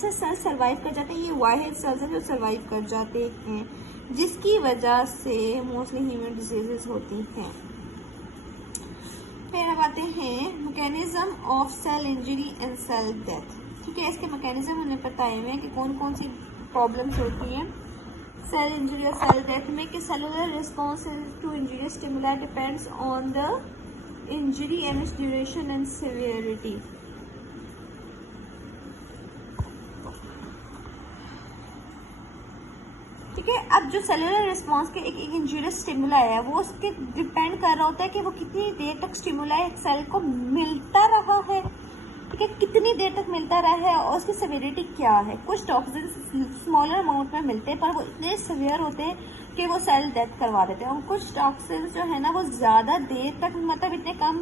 Cancer cell survive कर जाते हैं, ये वाहिद सेल्स हैं जो सर्वाइव कर जाते हैं, जिसकी वजह से मोस्टली ह्यूमन डिजीजेस होती हैं। फिर अब आते हैं mechanism of cell injury and cell death. ठीक है, इसके मैकेनिज्म हमने बताए हुए हैं कि कौन कौन सी प्रॉब्लम्स होती हैं सेल इंजरी और सेल डेथ में, कि cellular response to injury stimuli depends on the injury and its duration and severity. ठीक है, अब जो सेलुलर रिस्पॉन्स के एक इंजूरियस स्टिमुला है वो उसके डिपेंड कर रहा होता है कि वो कितनी देर तक स्टिमुला एक सेल को मिलता रहा है। ठीक है, कितनी देर तक मिलता रहा है और उसकी सेवेरिटी क्या है। कुछ टॉक्सिन स्मॉलर अमाउंट में मिलते हैं पर वो इतने सीवियर होते हैं कि वो सेल डेथ करवा देते हैं, और कुछ टॉक्सिन जो है ना वो ज़्यादा देर तक मतलब इतने कम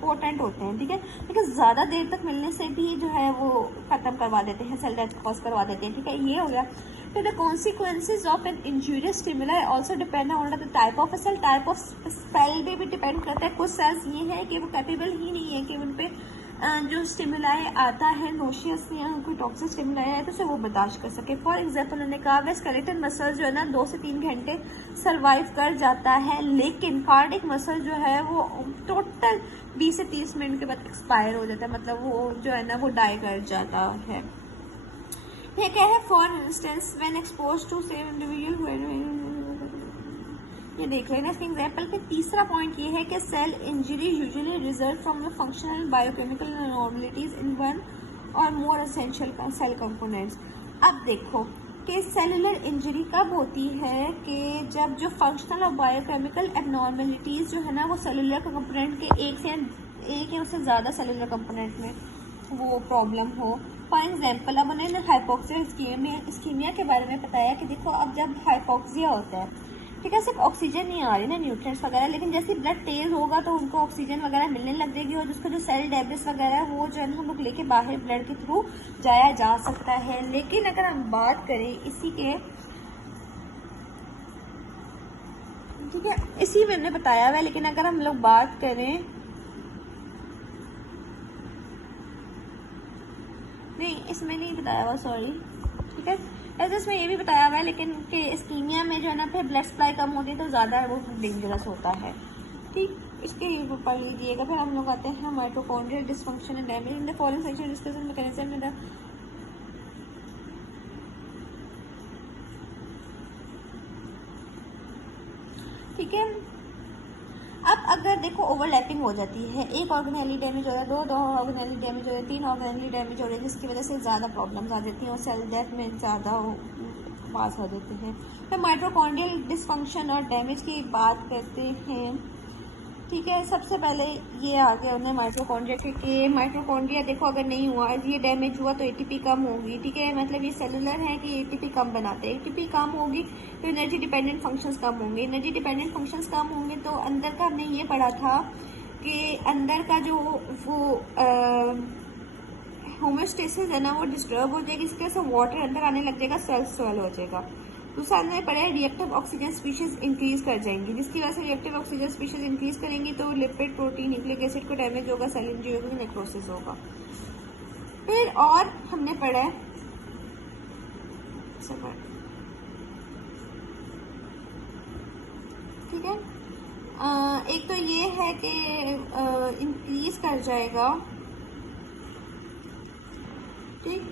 पोटेंट होते हैं। ठीक है, लेकिन ज़्यादा देर तक मिलने से भी जो है वो ख़त्म करवा देते हैं, सेल डेथ कॉज करवा देते हैं। ठीक है, ये हो गया। तो the consequences of an injurious stimuli also depend on the type of cell. Type of cell पे भी डिपेंड करता है। कुछ सेल्स ये है कि वो कैपेबल ही नहीं है कि उन पे जो स्टिमुलाई आता है नोशियस या कोई टॉक्सिक स्टिमुलाई है तो उसे वो बर्दाश्त कर सके। फॉर एग्जाम्पल उन्होंने कहा वे स्केलेटन मसल जो है ना 2 से 3 घंटे सर्वाइव कर जाता है, लेकिन कार्डिक मसल जो है वो टोटल 20 से 30 मिनट के बाद एक्सपायर हो जाता है, मतलब वो जो है ना वो डाई कर जाता है। ये क्या है, for instance when expose to same individual, ये देख लेना इसके एग्जाम्पल पे। तीसरा पॉइंट ये है कि cell injury usually result from the functional biochemical abnormalities in one or more essential cell components. अब देखो कि सेलुलर इंजरी कब होती है कि जब जो फंक्शनल और बायोकेमिकल एबनॉर्मलिटीज जो है ना वो सेलुलर कंपोनेंट के एक या उससे ज़्यादा सेलुलर कंपोनेंट में वो प्रॉब्लम हो। फॉर एग्जाम्पल अब उन्होंने हाइपोक्सिया इस्कीमिया के बारे में बताया कि देखो अब जब हाइपोक्सिया होता है, ठीक है, सिर्फ ऑक्सीजन नहीं आ रही ना, न्यूट्रिएंट्स वगैरह, लेकिन जैसे ब्लड तेज होगा तो उनको ऑक्सीजन वगैरह मिलने लग जाएगी और जिसका जो सेल डेब्रिस वगैरह है वो जो है हम लोग लेके बाहर ब्लड के थ्रू जाया जा सकता है। लेकिन अगर हम बात करें इसी के, ठीक है, इसी में हमने बताया हुआ है, लेकिन अगर हम लोग बात करें, नहीं इसमें नहीं बताया हुआ, सॉरी। ठीक है, ऐसे इसमें ये भी बताया हुआ है लेकिन कि इस्कीमिया में जो है ना फिर ब्लड सप्लाई कम होती है तो ज़्यादा वो डेंजरस होता है। ठीक, इसके पढ़ लीजिएगा। फिर हम लोग आते हैं mitochondrial dysfunction and damage in the following section discussion mechanism in the, ठीक है। अब अगर देखो ओवरलैपिंग हो जाती है, एक ऑर्गेनेली डैमेज हो रहा है, दो ऑर्गेनेली डैमेज हो रहे हैं, 3 ऑर्गेनेली डैमेज हो रहे हैं, जिसकी वजह से ज़्यादा प्रॉब्लम्स आ जाती हैं और सेल डेथ में ज़्यादा पास हो जाते हैं। फिर माइटोकॉन्ड्रियल डिसफंक्शन और डैमेज की बात करते हैं। ठीक है, सबसे पहले ये आ गया उन्हें माइटोकॉन्ड्रिया के माइटोकॉन्ड्रिया देखो अगर नहीं हुआ, ये डैमेज हुआ तो एटीपी कम होगी। ठीक है, मतलब ये सेलुलर है कि एटीपी कम बनाते हैं, एटीपी कम होगी तो एनर्जी डिपेंडेंट फंक्शंस कम होंगे, एनर्जी डिपेंडेंट फंक्शंस कम होंगे तो अंदर का हमने ये पढ़ा था कि अंदर का जो वो होमोस्टेसिस है ना वो डिस्टर्ब हो जाएगी, इसके वजह से वाटर अंदर आने लग जाएगा, सेल स्वेल हो जाएगा। दूसरा हमने पढ़ा है रिएक्टिव ऑक्सीजन स्पीशीज इंक्रीज कर जाएंगी, जिसकी वजह से रिएक्टिव ऑक्सीजन स्पीशीज इंक्रीज करेंगी तो लिपिड प्रोटीन न्यूक्लिक एसिड को डैमेज होगा, सेल इंजरी होगी, नेक्रोसिस होगा। फिर और हमने पढ़ा है ठीक है, एक तो ये है कि इंक्रीज कर जाएगा, ठीक,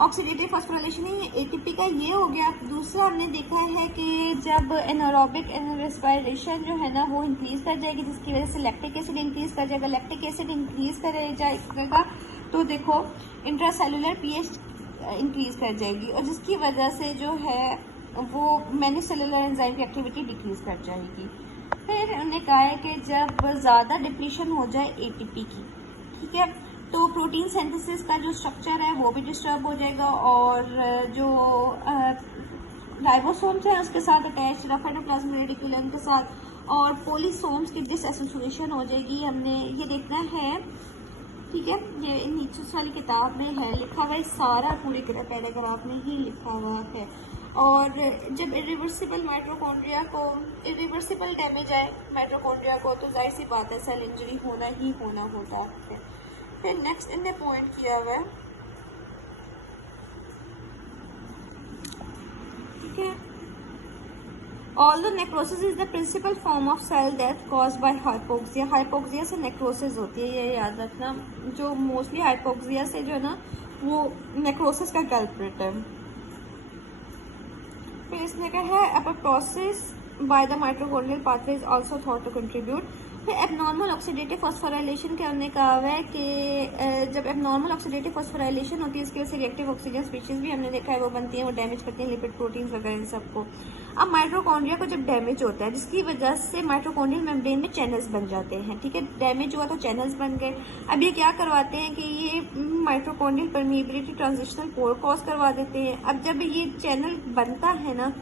ऑक्सीडेटिव फॉस्फोराइलेशन ही एटीपी का ये हो गया। दूसरा हमने देखा है कि जब एनारोबिक रेस्पिरेशन जो है ना वो इंक्रीज कर जाएगी, जिसकी वजह से लैक्टिक एसिड इंक्रीज कर जाएगा, लैक्टिक एसिड इंक्रीज कर जाएगा तो देखो इंट्रासेलुलर पीएच इंक्रीज कर जाएगी और जिसकी वजह से जो है वो मैनिसेलुलर एंजाइम की एक्टिविटी डिक्रीज कर जाएगी। फिर हमने कहा है कि जब ज़्यादा डिप्लीशन हो जाए एटीपी की, ठीक है, तो प्रोटीन सिंथेसिस का जो स्ट्रक्चर है वो भी डिस्टर्ब हो जाएगा और जो राइबोसोम्स हैं उसके साथ अटैच साइटोप्लाज्मिक रेटिकुलम के साथ और पॉलीसोम्स की डिसएसोसिएशन हो जाएगी। हमने ये देखना है, ठीक है, ये नीचे वाली किताब में है लिखा हुआ है, सारा पूरे पैराग्राफ में ही लिखा हुआ है। और जब इरिवर्सिबल माइटोकॉन्ड्रिया को इरिवर्सिबल डैमेज आए माइटोकॉन्ड्रिया को तो जाहिर सी बात है सेल इंजरी होना ही होना होता है। फिर नेक्स्ट इनने पॉइंट किया हुआ है all the necrosis is the principal form of cell death cause by hypoxia. Hypoxia से नेक्रोसिस होती है, ये याद रखना। जो मोस्टली हाइपोक्सिया से जो है ना वो नेक्रोसिस का कल्प्रिट है। फिर इसने कहा है apoptosis by the mitochondrial pathway is also thought to contribute. फिर एबनॉर्मल ऑक्सीडेटिव फॉस्फोराइलेशन के हमने कहा है कि जब एबनॉर्मल ऑक्सीडेटिव फॉस्फोराइलेशन होती है इसकी वजह से रिएक्टिव ऑक्सीजन स्पीशीज भी हमने देखा है वो बनती है, वो डैमेज करती हैं लिपिड प्रोटीन्स वगैरह इन सबको। अब माइटोकॉन्ड्रिया को जब डैमेज होता है जिसकी वजह से माइटोकॉन्ड्रियल मेम्ब्रेन में चैनल्स बन जाते हैं, ठीक है, डैमेज हुआ तो चैनल्स बन गए। अब ये क्या करवाते हैं कि ये माइटोकॉन्ड्रियल परमिएबिलिटी ट्रांजिशनल पोर कॉज करवा देते हैं। अब जब ये चैनल बनता है ना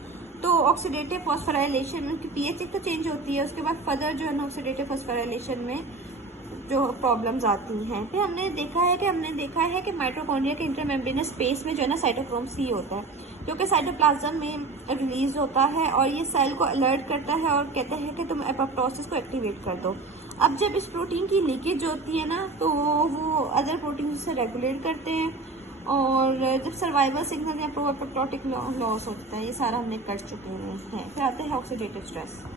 तो ऑक्सीडेटिव फॉस्फोराइलेशन की पीएच एक तो चेंज होती है, उसके बाद फर्दर जो है ना ऑक्सीडेटिव फॉस्फोराइलेशन में जो प्रॉब्लम्स आती हैं। फिर हमने देखा है कि माइटोकॉन्ड्रिया के इंटरमेम्ब्रेनस स्पेस में जो है ना साइटोक्रोम सी होता है जो कि साइटोप्लाज्म में रिलीज होता है और ये सेल को अलर्ट करता है और कहते हैं कि तुम एपोप्टोसिस को एक्टिवेट कर दो। अब जब इस प्रोटीन की लीकेज होती है ना तो वो अदर प्रोटीन से रेगुलेट करते हैं और जब सर्वाइवल सिग्नल या प्रो एपोप्टोटिक लॉस होता है, ये सारा हमने कर चुके हैं। फिर आते हैं ऑक्सीडेटिव स्ट्रेस।